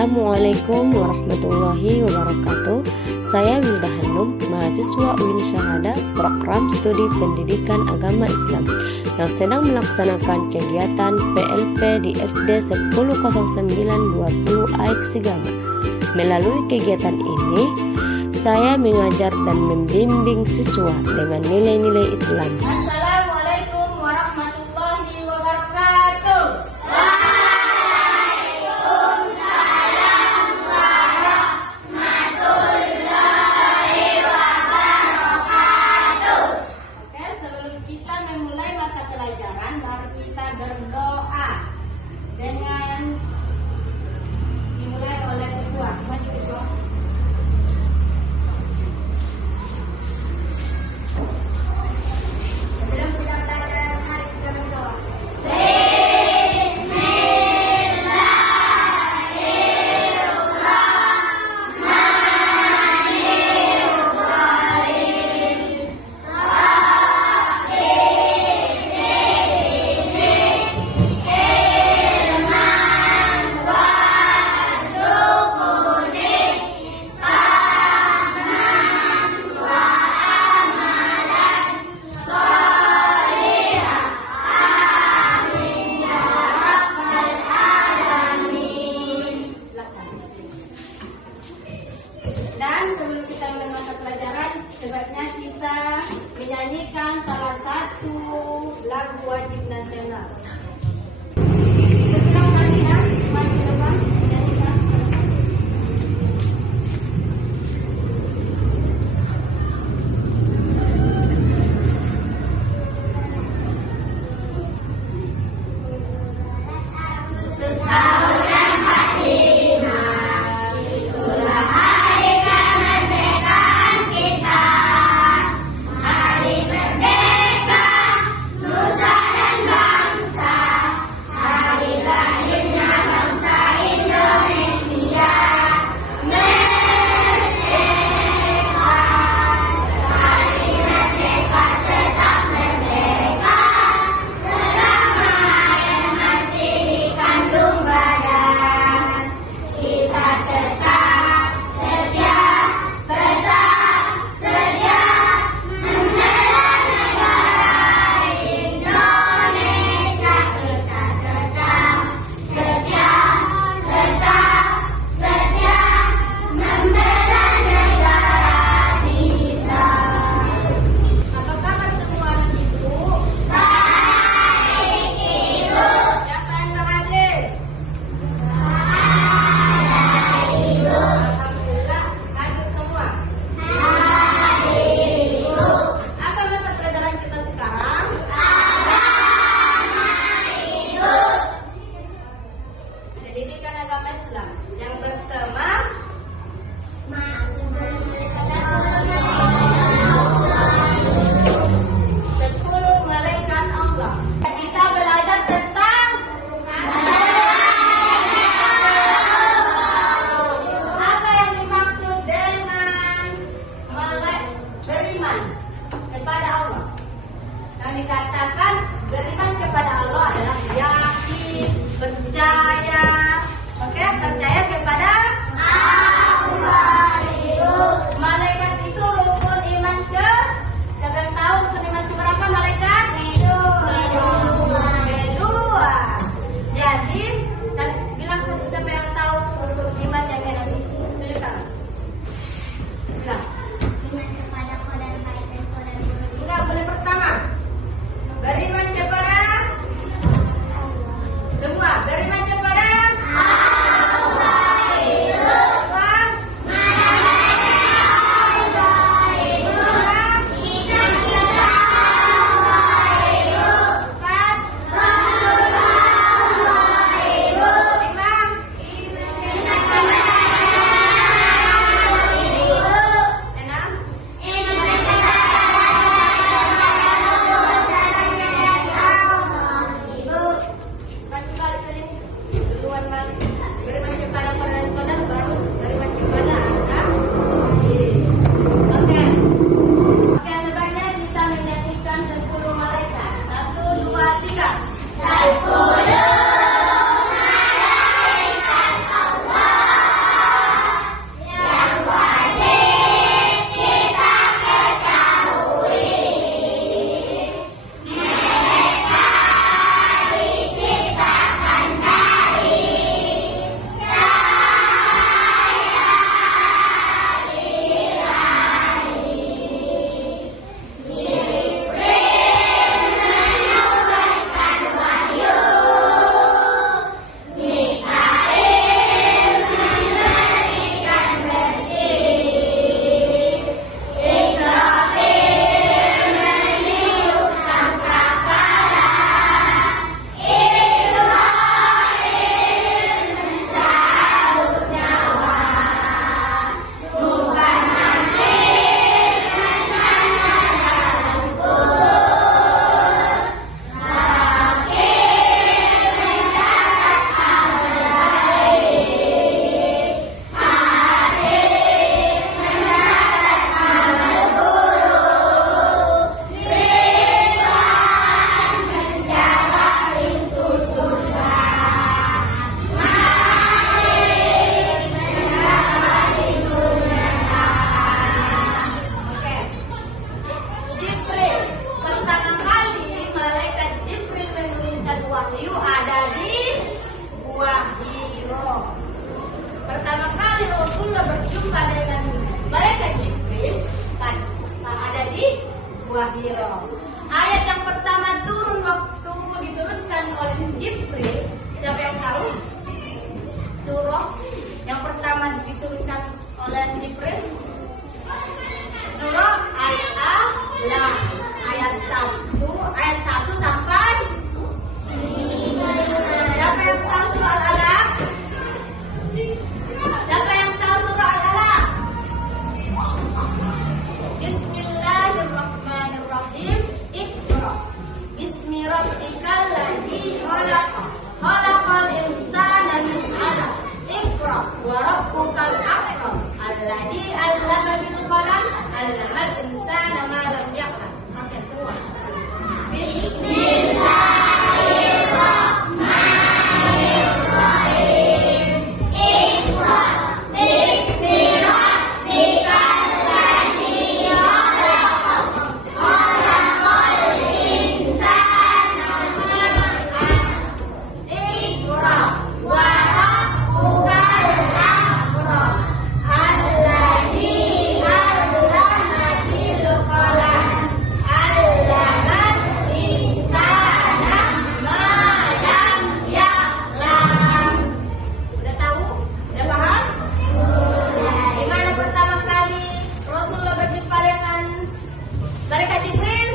Assalamualaikum warahmatullahi wabarakatuh. Saya Wilda Hanum, mahasiswa UIN Syahada Program Studi Pendidikan Agama Islam yang sedang melaksanakan kegiatan PLP di SD 100920 Aik Sigama. Melalui kegiatan ini, saya mengajar dan membimbing siswa dengan nilai-nilai Islam. Assalamualaikum warahmatullahi wabarakatuh. Oke, sebelum kita memulai mata pelajaran, mari kita berdoa dengan dimulai oleh ketua. Maju ketua. Sebelum kita belajar, mari kita berdoa. Dan sebelum kita mulai mata pelajaran, sebaiknya kita menyanyikan salah satu lagu wajib nasional. Setelah tadi ya, mari kita menyanyikan. Pendidikan agama Islam yang bertema sepuluh malaikat Allah. Kita belajar tentang apa yang dimaksud dengan beriman kepada Allah. Yang dikatakan beriman kepada Allah adalah yakin, percaya, percaya kepada Allah. Malaikat itu rukun iman ke? Siapa yang tahu rukun iman keberapa malaikat? Kedua. Jadi, bilang siapa yang tahu rukun iman yang kedua? Bilang. Iman kepada Allah dan malaikat. Enggak, boleh pertama. Beriman Jibril. Pertama kali malaikat Jibril menurunkan wahyu ada di Gua Hiro. Pertama kali Rasulullah berjumpa dengan malaikat Jibril kan ada di Gua Hiro. Ayat yang pertama turun waktu diturunkan oleh Jibril. Siapa yang tahu? Surah yang pertama diturunkan oleh Jibril. Surah Al-Alaq ayat 1 sampai 5. Siapa yang tahu surah Al-Alaq? Siapa yang tahu surah Al-Alaq? Bismillahirrahmanirrahim. Iqra. Bismi rabbikal ladzi khalaq. Khalaqal insana min 'alaq. Iqra wa rabbukal akram. Alladzi 'allama bil qalam. 'allamal insana ma lam ya'lam. Oke, semua. Bismillahirrahmanirrahim. Iqra bismi rabbikal ladzi khalaq. Khalaqal insana min 'alaq. Iqra wa rabbukal akram. Alladzi 'allama bil qalam. 'Allamal insana ma lam ya'lam. Udah tahu? Udah paham? Di mana pertama kali Rasulullah berjumpa dengan malaikat Jibril?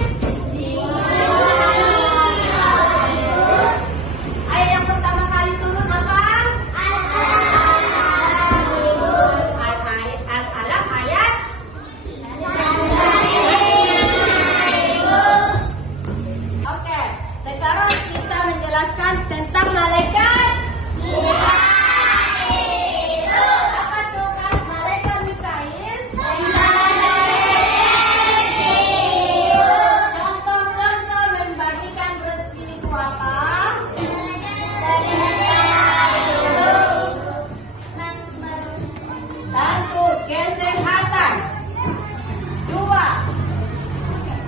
Ayat yang pertama kali turun apa? Al-Alaq ayat. Oke, sekarang kita menjelaskan tentang malaikat. Apa tuh kan malaikat Mikail? Contoh-contoh membagikan rezeki itu apa? Satu, kesehatan. Dua,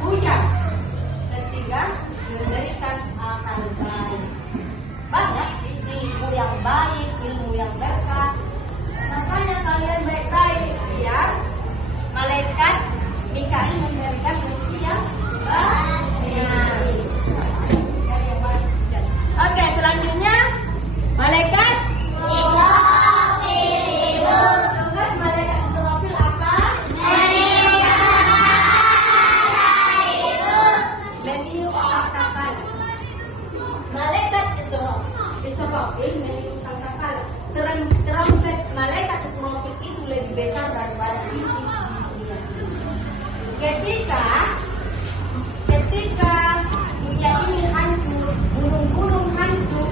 hujan. Ketiga, memberikan akal baik. Banyak ilmu yang baik, ilmu yang berkah. Makanya kalian baik-baik biar malaikat Mikail memberikan rezeki yang baik. Oke, selanjutnya malaikat tugas malaikat Israfil apa? Meniup sangkakala. Malaikat Israfil meniup sangkakala. Trompet malaikat Israfil itu lebih besar daripada ini. Ketika dunia ini hancur, gunung-gunung hancur,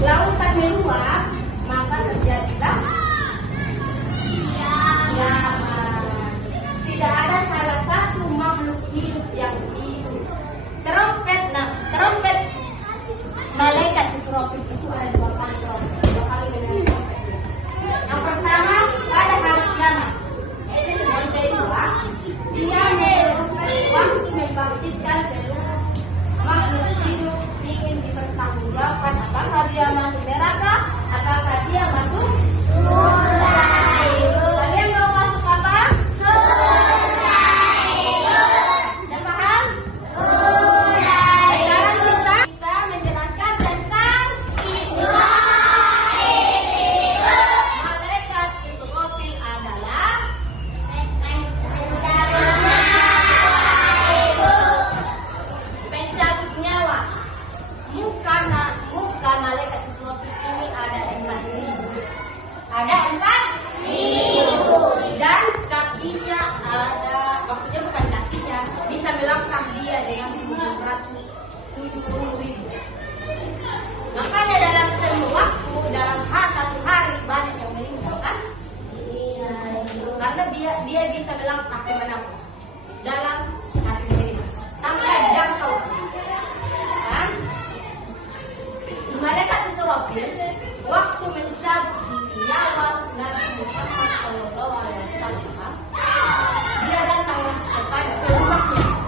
lautan meluap, maka terjadilah kiamat. Tidak ada salah satu makhluk hidup yang hidup. Trompet malaikat Israfil itu ada 2 kali trompet. 2 kali dengan trompet. Yang pertama pada hari kiamat. Yang kedua, dia menyebutkan waktu membangkitkan seluruh makhluk hidup ingin dipertanggungjawabkan apakah dia masuk neraka, apakah dia masuk surga. Kalian mau masuk apa? Surga. Sudah paham? Surga. Sekarang kita menjelaskan tentang Israfil. Malaikat Israfil adalah pencabut nyawa. Muka malaikat Israfil ini ada 4.000. Ada 4.000. Dan kakinya ada, maksudnya bukan kakinya, bisa melangkah dia dengan 770.000. Makanya dalam waktu, dalam satu hari banyak yang meninggal kan? Karena dia bisa melangkah kemanapun dalam satu menit tanpa jangkau. Kan? Malaikat Israfil waktu mencabut nyawa Nabi Muhammad SAW, dia datang kepada rumahnya.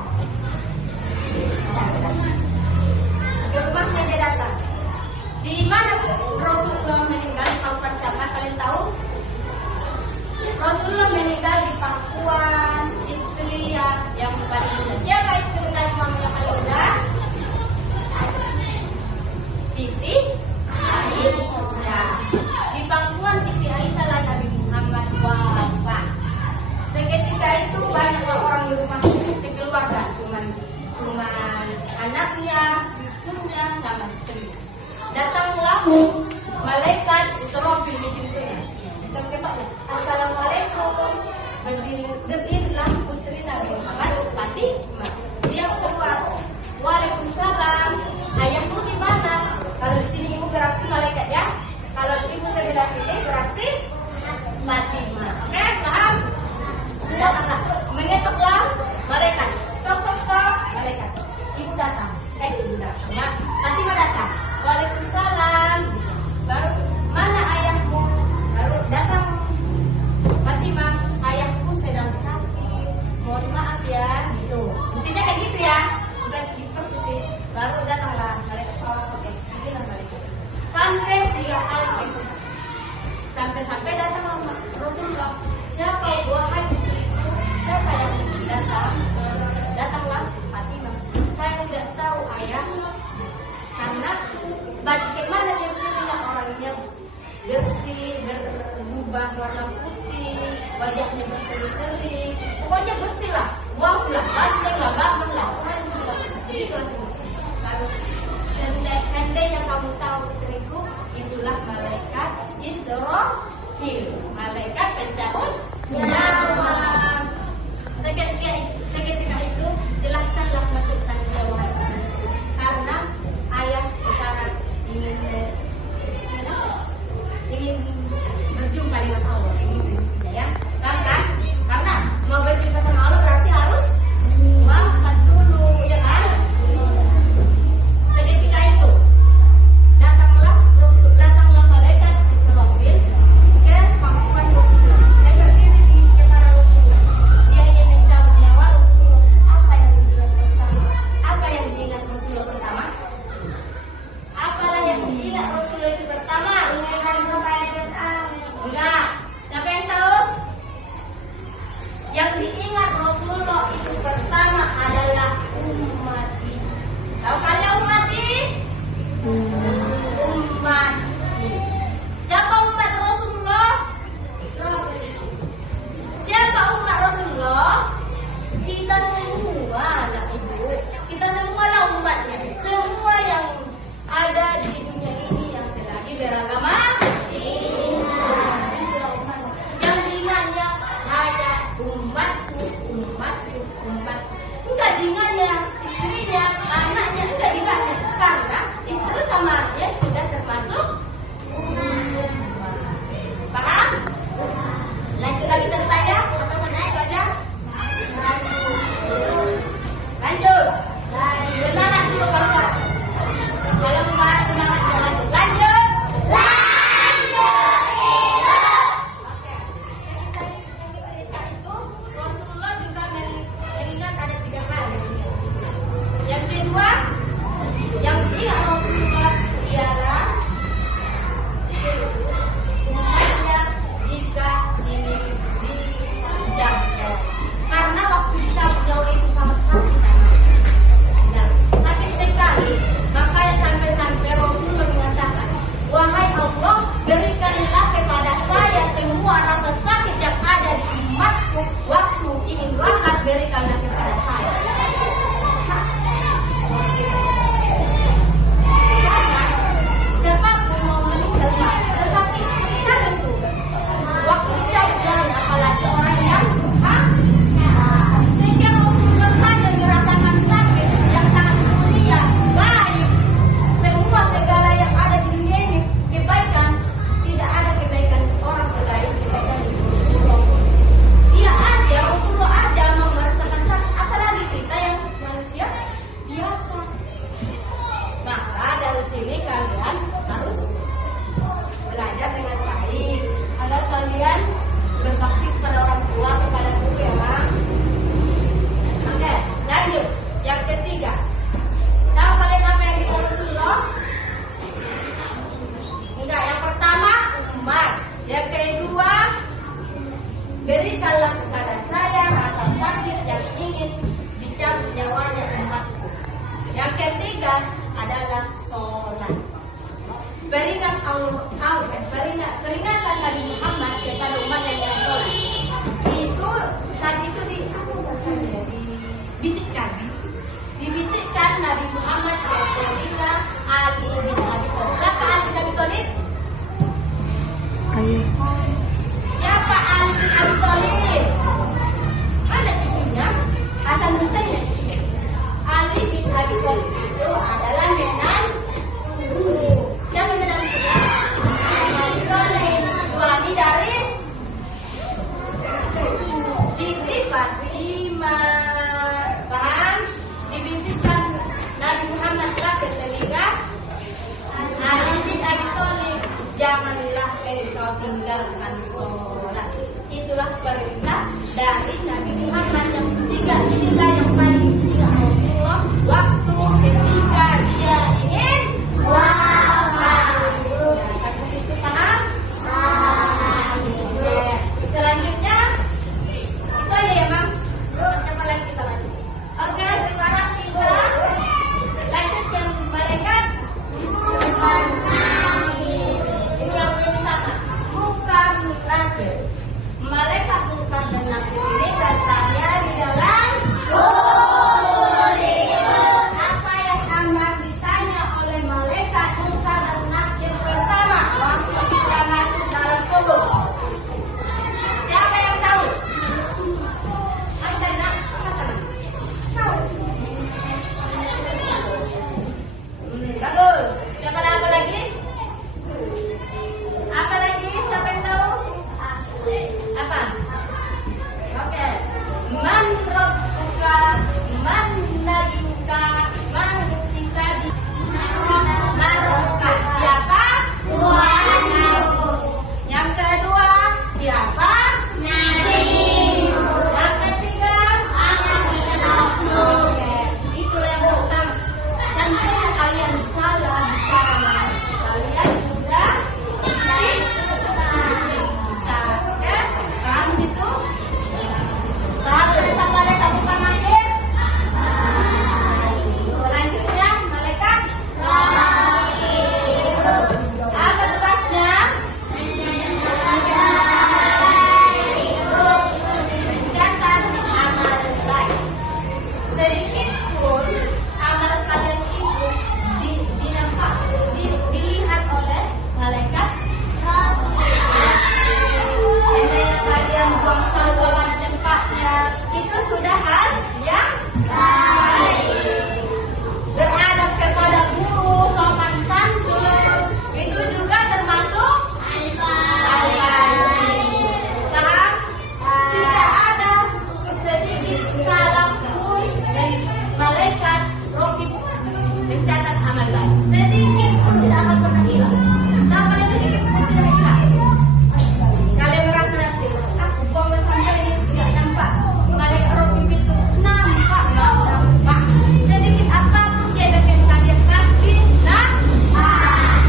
Ya, Fatimah datang. Waalaikumsalam. Baru mana ayahmu? Baru datang Fatimah. Ayahku sedang sakit. Mohon maaf ya, gitu. Intinya kayak gitu ya. Bukan dipersulit. Baru datanglah mereka sholat pakai bilang mereka. Sampai 3 kali itu. Sampai datang Rasulullah. Siapa wahai istriku? Siapa yang datang? Datanglah Fatimah. Saya tidak tahu ayah. Karena bagaimana dia orangnya bersih, berubah warna putih, wajahnya berseri-seri, pokoknya bersih lah, wow lah, banteng lah, lalu seandainya kamu tahu istriku, itulah malaikat Israfil, malaikat pencabut nyawa. Seketika itu jelaskanlah masukkan dia wahai istriku, karena ayah sekarang ingin berjumpa dengan Allah, ingin ya kan? Karena mau berjumpa sama Allah berarti harus wafat dulu, ya kan? Seketika itu datanglah malaikat Israfil ke pangkuan Rasulullah. Dia berdiri di kepala Rasulullah. Dia ingin mencabut nyawa Rasulullah. Apa yang diingat Rasulullah pertama? Apalah yang diingat Rasulullah itu pertama? Enggak. Siapa yang tahu? Yang diingat Rasulullah itu pertama adalah ummati. Tahu kalian ummati? Umat. Siapa umat Rasulullah? Siapa umat Rasulullah? Kita semua, anak ibu. Kita semua lah umatnya. Semua yang ada di dunia ini yang lagi beragama yang diingatnya hanya umatku. Enggak diingatnya istrinya, anaknya, enggak diingatnya. Karena istri sama dia sudah termasuk umat. Paham? Lanjut lagi ceritanya atau menaik aja? Lanjut. Semangat dulu kawan. Kalau kemarin semangat jalan lanjut. Rasulullah juga mengingat ada 3 hal. Yang kedua, yang diingat Rasulullah ialah umatnya jika ini dicabut. Karena waktu dicabut nyawa itu sangat sakit. Sakit sekali. Makanya sampai Rasulullah mengatakan, wahai Allah, berikanlah kepada saya semua rasa sakit yang ada di umatku waktu ingin wafat, berikanlah kepada saya. Karena siapapun mau meninggal tetapi kita tentu waktu dicabut nyawa, apalagi orang yang sehingga Rasulullah saja merasakan sakit yang sangat mulia, baik. Semua segala yang ada di dunia ini kebaikan, tidak ada kebaikan orang selain kebaikan Rasulullah. Dia aja, Rasulullah aja mau merasakan sakit, apalagi kita yang manusia biasa. Maka dari sini kalian harus belajar dengan baik agar kalian berbakti kepada orang tua, kepada guru ya Bang. Oke, lanjut. Yang ketiga, tahu kalian apa yang diingat Rasulullah? Enggak, yang pertama umat. Yang kedua, berikanlah kepada saya rasa sakit yang ingin dicabut nyawanya umatku. Yang ketiga adalah sholat. Peringatkan Nabi Muhammad kepada umatnya yang sholat. Itu saat itu dibisikkan Nabi Muhammad ke telinga Ali bin Abi Thalib. Siapa Ali bin Abi Thalib? Siapa Ali bin Abi Thalib? Ada cucunya Hasan Husain. Ali bin Abi Thalib itu adalah menantu. Siapa menantunya? Ali bin Thalib, suami dari Siti Fatimah. Paham? Dibisikkan Nabi Muhammad ke meninggalkan sholat. Itulah perintah dari Nabi Muhammad yang ketiga. Inilah yang paling diingat Rasulullah waktu ketika dia ingin wafat. Itu paham? Selanjutnya itu aja ya Bang. Apa lagi kita lanjut? Oke, sekarang kita lanjut yang malaikat. Ini yang ini sama. Munkar Nakir. Malaikat Munkar dan Nakir ini datangnya di dalam apa yang akan ditanya oleh malaikat Munkar dan Nakir pertama waktu kita masuk dalam kubur. Siapa yang tahu? Ada nak? Tahu? Bagus. Siapa apa lagi? Apa lagi? Siapa yang tahu? Apa? Oke. Man rabbuka, man nabiyuka, man kitabi. Man rabbuka. Siapa? Tuhanku. Yang kedua, siapa? Nabi. Yang ketiga, oke. Itulah yang pertama. Nanti kalian salah karena kalian sudah disiksa. Ya? Paham situ? Paham tentang malaikat Munkar Nakir? Selanjutnya malaikat apa tugasnya? Mencatat amal baik. Sedikit pun amal kalian itu dilihat oleh malaikat. Seandainya kalian buang sampah di tempatnya, itu sudah hal yang baik. Beradab kepada guru, sopan santun, itu juga termasuk hal baik. Paham? Tidak ada sedikit salah pun dan malaikat rokib mencatat amal baik. Sedikit pun tidak akan pernah hilang. Tanpa sedikit pun tidak hilang. Kalian merasa nanti, aku buang sampah ini tidak nampak. Malaikat rokib itu nampak, nggak nampak. Sedikit apapun dia akan kalian kasih, nampak.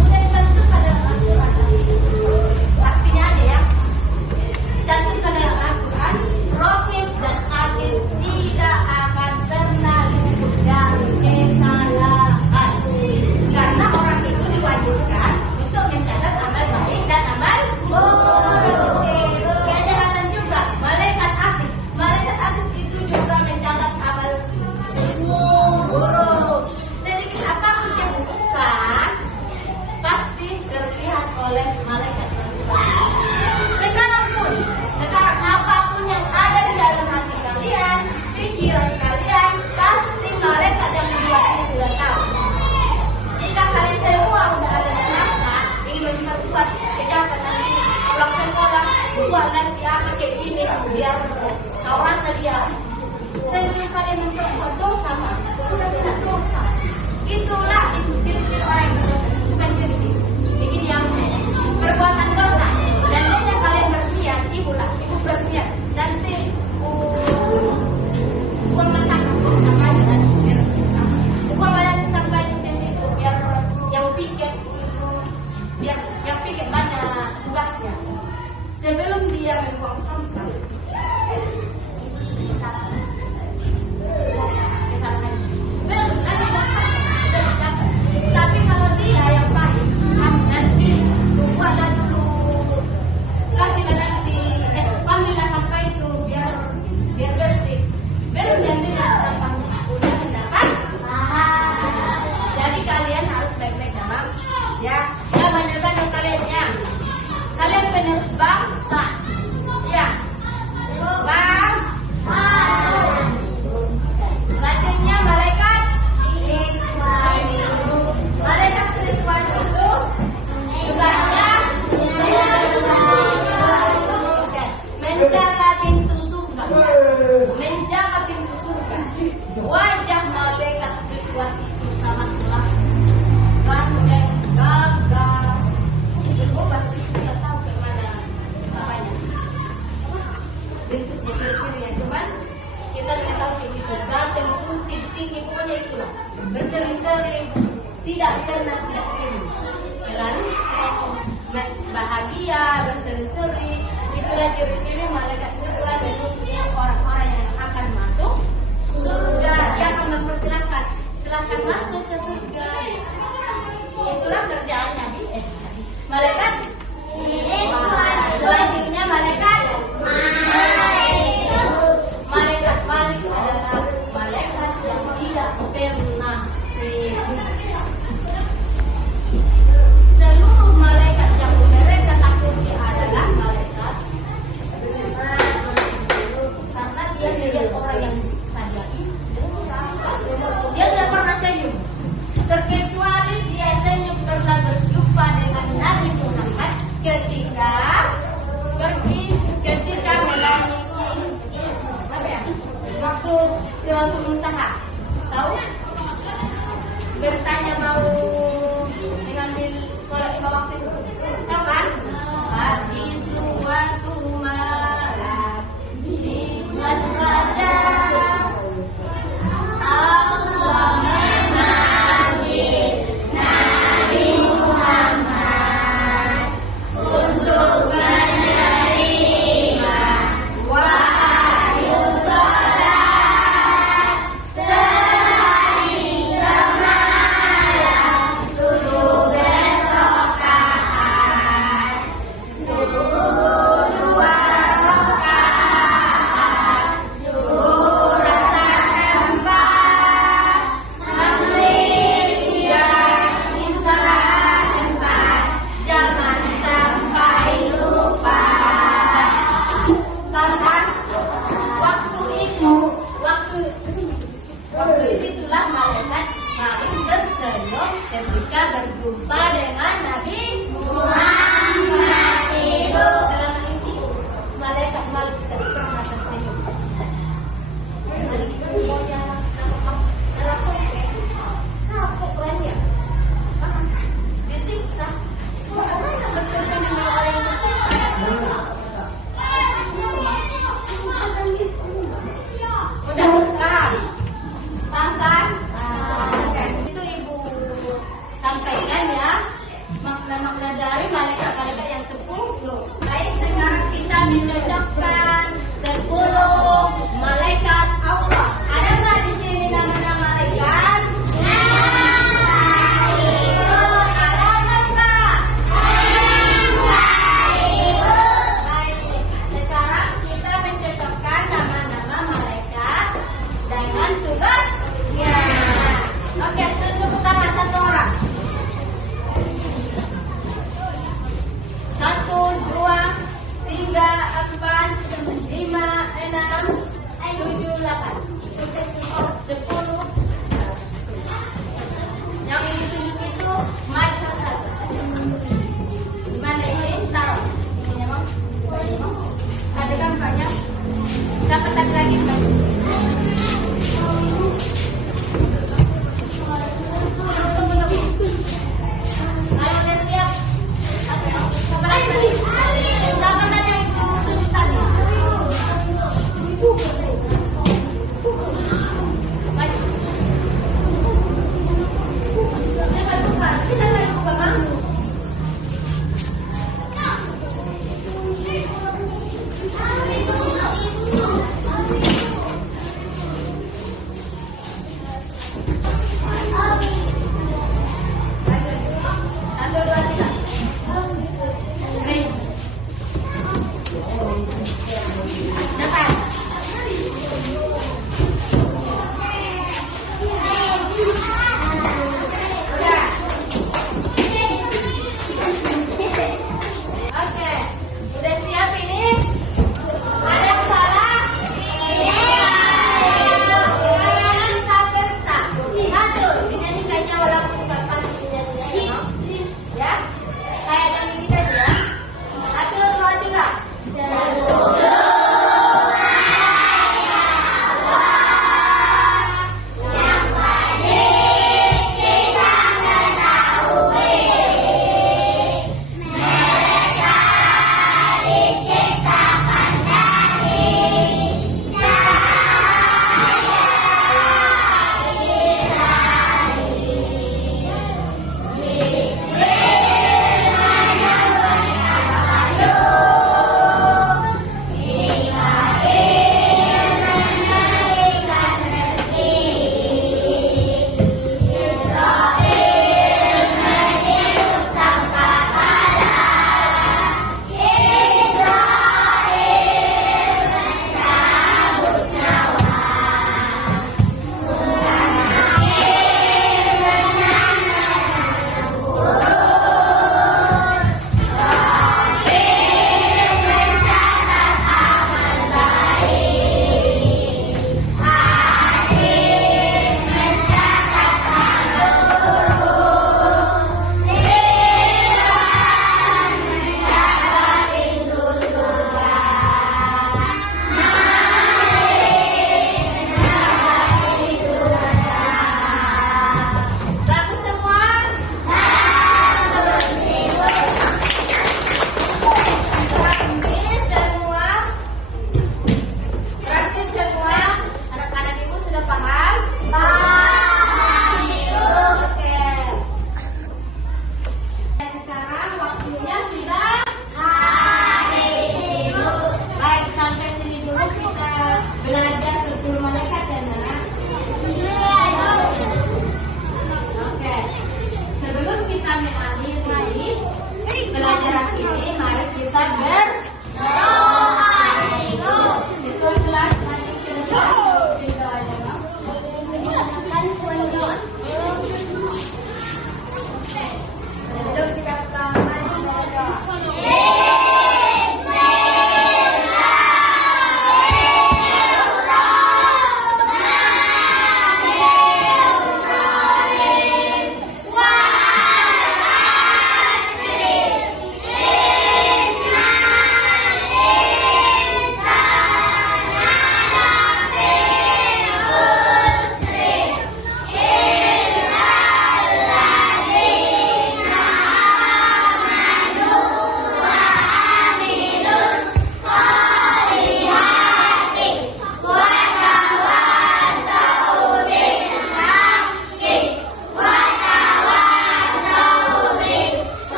Mudah dicantumkan dalam Al-Quran. Artinya aja ya. Cantumkan dalam Al-Quran, rokib dan atid tidak akan pernah luput dari kesalahan. Karena orang itu diwajibkan untuk mencatat amal baik dan amal buruk. Kejahatan juga malaikat atid. Malaikat atid itu juga mencatat amal buruk. Sedikit apapun yang bukan pasti terlihat oleh malaikat tersebut. Sekarang apapun yang ada di dalam hati kalian, pikiran kalian, pasti malaikat yang membuat ini sudah tahu. Jika kalian semua sudah ada rasa ingin memperbuat kejahatan nanti pulang sekolah, buat nanti apa kayak gini, biar tahu rasa dia. Sebelum kalian memperbuat dosa, sudah tidak dosa. Itulah itu ciri-ciri orang yang berdosa, bukan ciri-ciri. Begini yang perbuatan dosa. Dan hanya kalian berniat, ibu berniat. Nanti uang masak sama aja kan? Uang masak sampai di situ biar yang pikir banyak tugasnya. Sebelum dia membuang sampah, itu bisa. Tapi kalau dia yang baik, nanti buatlah dulu, kasihlah nanti, ambillah sampah itu biar bersih. Belum yang tidak sampahnya udah mendapat. Jadi kalian harus baik-baik dalam ya bandingkan yang kalian ya. Kalian penerus bangsa, ya. Bang. Selanjutnya malaikat Ridwan itu tugasnya menjaga pintu surga. Menjaga pintu surga. Wajah malaikat Ridwan itu sangatlah ganteng, gagah. Kita tahu kemana tinggi, pokoknya itulah. Berseri-seri, tidak pernah tidak ini. Lalu bahagia, berseri-seri. Itulah ciri-ciri malaikat itu telah menunjukkan orang-orang yang akan masuk surga. Dia akan mempersilahkan, silahkan masuk ke surga. Itulah kerjaan Nabi. Malaikat. Selanjutnya malaikat. Malaikat Malik adalah malaikat yang tidak pernah sibuk. Seluruh malaikat yang mereka takuti adalah malaikat, karena dia melihat orang yang disiksa dia itu, dia tidak pernah senyum, terkecuali dia senyum pernah berjumpa dengan Nabi Muhammad ketika melalui waktu Siratul Muntaha, tahu? Bertanya mau mengambil sholat 5 waktu itu, tahu kan? Di suatu malam di bulan Rajab, Allah memanggil Nabi Muhammad untuk menerima wahyu sholat sehari semalam, subuh berrakaat, subuh 2 rakaat, zuhur rakaat 4, maghrib 3, isya 4. Jangan sampai lupa. Bahkan waktu itulah malaikat paling tersenyum ketika berjumpa dengan Nabi Muhammad itu. Dalam ini malaikat tidak pernah tersenyum. Malaikat itu maunya rapok lainnya disiksa. Orang yang bertersenyum dengan orang yang udah paham kan? Itu ibu sampaikan ya makna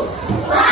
1.